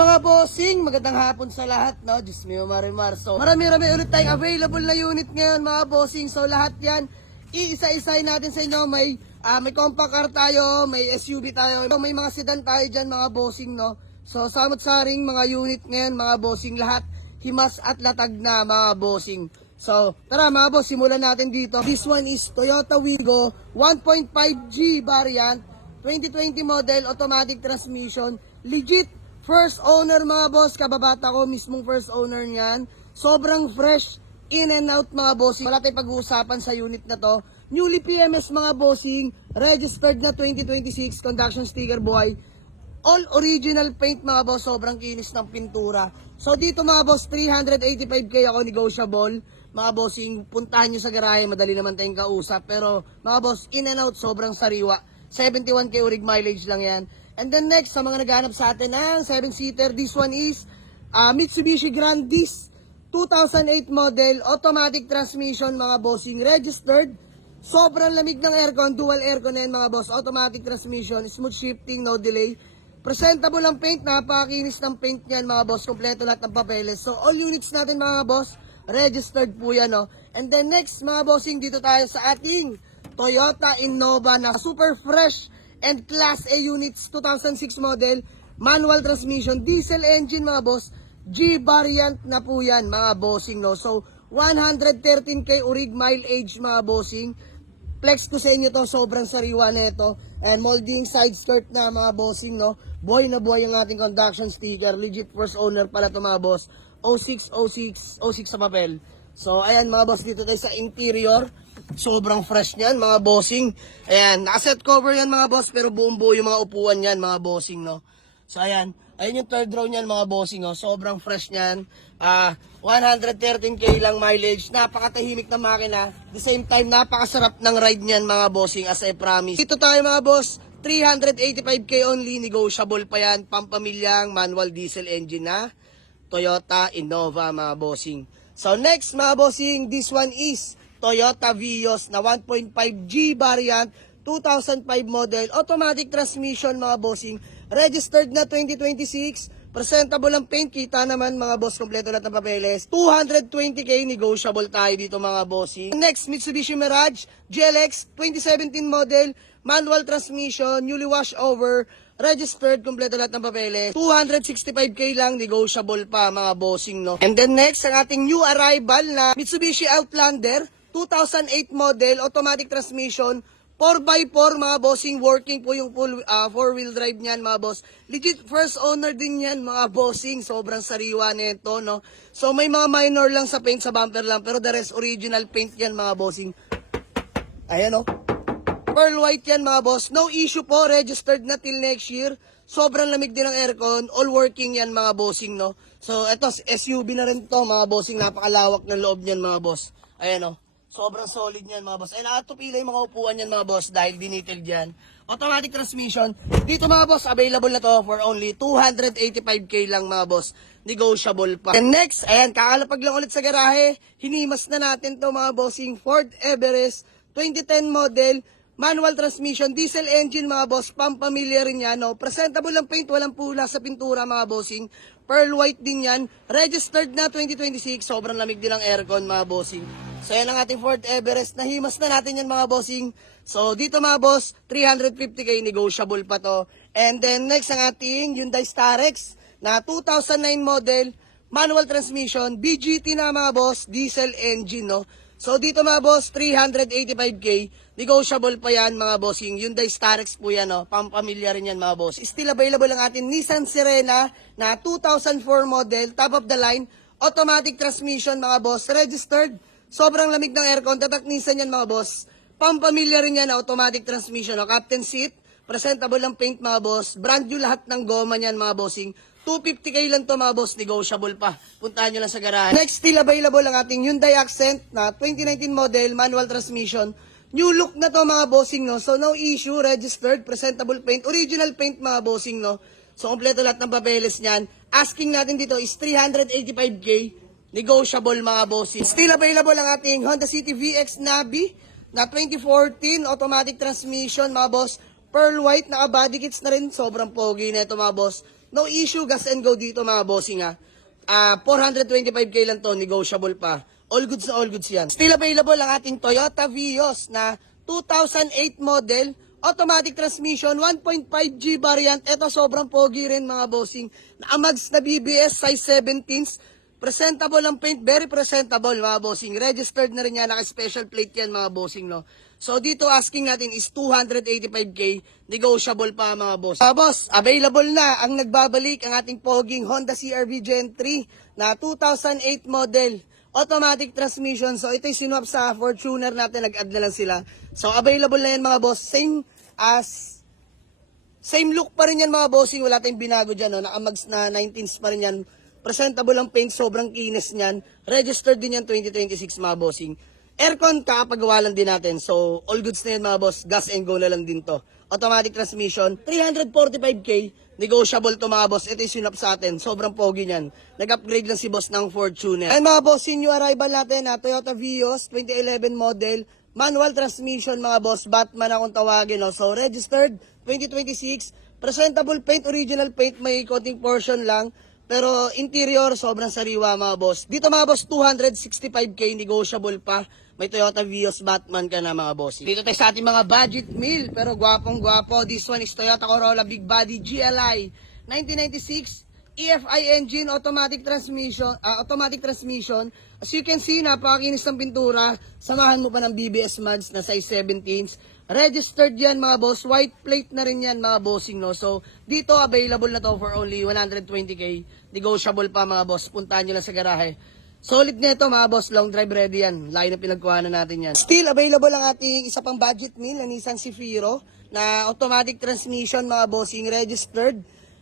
Mga bossing, magandang hapon sa lahat, no? Diyos mio, Marimar. So, marami-rami ulit tayong available na unit ngayon, mga bossing. So, lahat yan, iisa-isahin natin sa inyo. May compact car tayo, may SUV tayo, may mga sedan tayo dyan, mga bossing, no? So, samot-saring mga unit ngayon, mga bossing, lahat himas at latag na, mga bossing. So, tara mga boss, simulan natin dito. This one is Toyota Wigo 1.5G variant, 2020 model, automatic transmission, legit first owner mga boss, kababata ko mismong first owner niyan. Sobrang fresh, in and out mga bossing. Wala tayong pag-uusapan sa unit na to. Newly PMS mga bossing, registered na 2026, conduction sticker buhay. All original paint mga boss, sobrang kinis ng pintura. So dito mga boss, 385k ako negotiable. Mga bossing, puntahan nyo sa garahe, madali naman tayong kausap. Pero mga boss, in and out, sobrang sariwa. 71k urig mileage lang yan. And then next, sa mga naghahanap sa atin ng 7-seater, this one is Mitsubishi Grandis 2008 model, automatic transmission mga bossing, registered. Sobrang lamig ng aircon, dual aircon na yan mga boss, automatic transmission, smooth shifting, no delay. Presentable ang paint, napakakinis ng paint niyan mga boss, kompleto lahat ng papeles. So all units natin mga boss, registered po yan, no. And then next mga bossing, dito tayo sa ating Toyota Innova na super fresh and Class A units, 2006 model, manual transmission, diesel engine mga boss, G variant na po yan mga bossing, no. So 113k urig mileage mga bossing. Flex ko sa inyo to, sobrang sariwa na ito. And molding side skirt na mga bossing, no. Buhay na buhay ang ating conduction sticker, legit first owner pala to mga boss. 06 sa papel. So ayan mga boss, dito tayo sa interior. Sobrang fresh niyan mga bossing. Ayan, naka-set cover yan mga boss, pero buong buo yung mga upuan niyan mga bossing, no. So ayan, ayun yung third row niyan mga bossing, no. Sobrang fresh niyan. 113k lang mileage. Napakatahimik na makina. The same time, napakasarap ng ride niyan mga bossing, as I promise. Dito tayo mga boss, 385k only, negotiable pa yan. Pampamilyang manual diesel engine na Toyota Innova mga bossing. So next mga bossing, this one is Toyota Vios na 1.5G variant, 2005 model, automatic transmission mga bossing, registered na 2026, presentable ang paint, kita naman mga boss, kompleto lahat ng papeles, 220k, negotiable tayo dito mga bossing. Next, Mitsubishi Mirage GLX 2017 model, manual transmission, newly washed over, registered, kompleto lahat ng papeles, 265k lang, negotiable pa mga bossing, no. And then next, ang ating new arrival na Mitsubishi Outlander 2008 model, automatic transmission, 4x4 mga bossing, working po yung full 4-wheel drive niyan mga boss. Legit first owner din yan mga bossing, sobrang sariwa nito, no. So may mga minor lang sa paint sa bumper lang, pero the rest original paint yan mga bossing. Ayan, no. Pearl white yan mga boss, no issue po, registered na till next year. Sobrang lamig din ng aircon, all working yan mga bossing, no. So eto, SUV na rin to mga bossing, napakalawak ng loob niyan mga boss. Ayan, no. Sobrang solid niyan mga boss. Ay, nakatupila yung mga upuan niyan mga boss dahil dinitil dyan. Automatic transmission. Dito mga boss, available na to for only 285k lang mga boss. Negotiable pa. And next, ayan, kakalapag lang ulit sa garahe. Hinimas na natin to mga bossing. Ford Everest 2010 model, manual transmission, diesel engine mga boss. Pampamilya rin yan, no. Presentable ang paint, walang pula sa pintura mga bossing. Pearl white din yan. Registered na 2026. Sobrang lamig din ang aircon mga bossing. So yan ang ating Ford Everest. Nahimas na natin yan mga bossing. So dito mga boss, 350k, negotiable pa to. And then next ang ating Hyundai Starex na 2009 model, manual transmission, BGT na mga boss, diesel engine, no. So dito mga boss, 385k, negotiable pa yan mga bossing. Hyundai Starex po yan, no. Pampamilya rin yan mga boss. Still available ang ating Nissan Sirena na 2004 model, top of the line, automatic transmission mga boss, registered. Sobrang lamig ng aircon, tataknisan yan mga boss. Pampamilya rin yan, automatic transmission, no? Captain seat, presentable ang paint mga boss. Brand new lahat ng goma niyan mga bossing. 250k lang to mga boss, negotiable pa. Puntahan nyo lang sa garahe. Next, still available ang ating Hyundai Accent na 2019 model, manual transmission. New look na to mga bossing, no? So no issue, registered, presentable paint, original paint mga bossing, no? So kompleto lahat ng papeles niyan. Asking natin dito is 385k. Negotiable mga bossing. Still available ang ating Honda City VX Navi na 2014 automatic transmission mga boss. Pearl white, naka body kits na rin. Sobrang pogi na ito mga boss. no issue, gas and go dito mga bossing ha. 425k lang to, negotiable pa. All goods na all goods yan. Still available ang ating Toyota Vios na 2008 model, automatic transmission, 1.5G variant. Ito sobrang pogi rin mga bossing. Amags na BBS, size 17s. Presentable ang paint, very presentable mga bossing. Registered na rin yan, naka-special plate yan mga bossing, no? So dito asking natin is 285k, negotiable pa mga boss. Boss, available na ang nagbabalik ang ating poging Honda CR-V Gen 3 na 2008 model, automatic transmission. So ito yung sinwap sa Fortuner natin, nag-add na lang sila. So available na yan mga boss, same look pa rin yan mga bossing, wala tayong binago dyan, no? Nakamags na 19s pa rin yan. Presentable ang paint, sobrang kinis niyan. Registered din yan 2026 mga bossing. Aircon, kakapagawa lang din natin. So, all goods na yan mga boss. Gas and go na lang din to. Automatic transmission, 345k. Negotiable to mga boss. Ito yung sinap sa atin. Sobrang pogi niyan. Nag-upgrade lang si boss ng Fortuner. Ay mga boss, new arrival natin na Toyota Vios 2011 model. Manual transmission mga boss. Batman akong tawagin. No? So, registered 2026. Presentable paint, original paint. May coating portion lang. Pero interior, sobrang sariwa mga boss. Dito mga boss, 265k, negotiable pa. May Toyota Vios Batman ka na mga boss. Dito tayo sa ating mga budget meal, pero gwapong gwapo. This one is Toyota Corolla Big Body GLI 1996. EFI engine, automatic transmission. As you can see, napakakinis ng pintura. Samahan mo pa ng BBS mods na size 17s. Registered yan mga boss. White plate na rin yan mga bossing, no? So, dito available na to for only 120k. Negotiable pa mga boss. Puntahan nyo lang sa garahe. Solid na ito mga boss. Long drive ready yan. Layo na pinagkuhanan natin yan. Still available ang ating isa pang budget meal na Nissan Zafiro na automatic transmission mga bossing. Registered.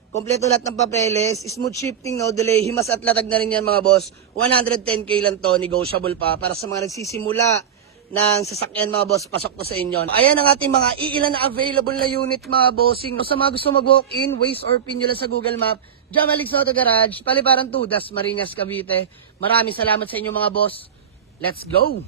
Kompleto lahat ng papeles. Smooth shifting, no delay. Himas at latag na rin yan mga boss. 110k lang to. Negotiable pa. Para sa mga nagsisimula ng sasakyan mga boss, pasok po sa inyo. Ayan ang ating mga iilan na available na unit mga bossing. Sa mga gusto mag-walk-in, Waze or pin nyo lang sa Google Map, Jamalix Auto Garage, Paliparan 2, Das Marinas, Cavite. Maraming salamat sa inyo mga boss. Let's go!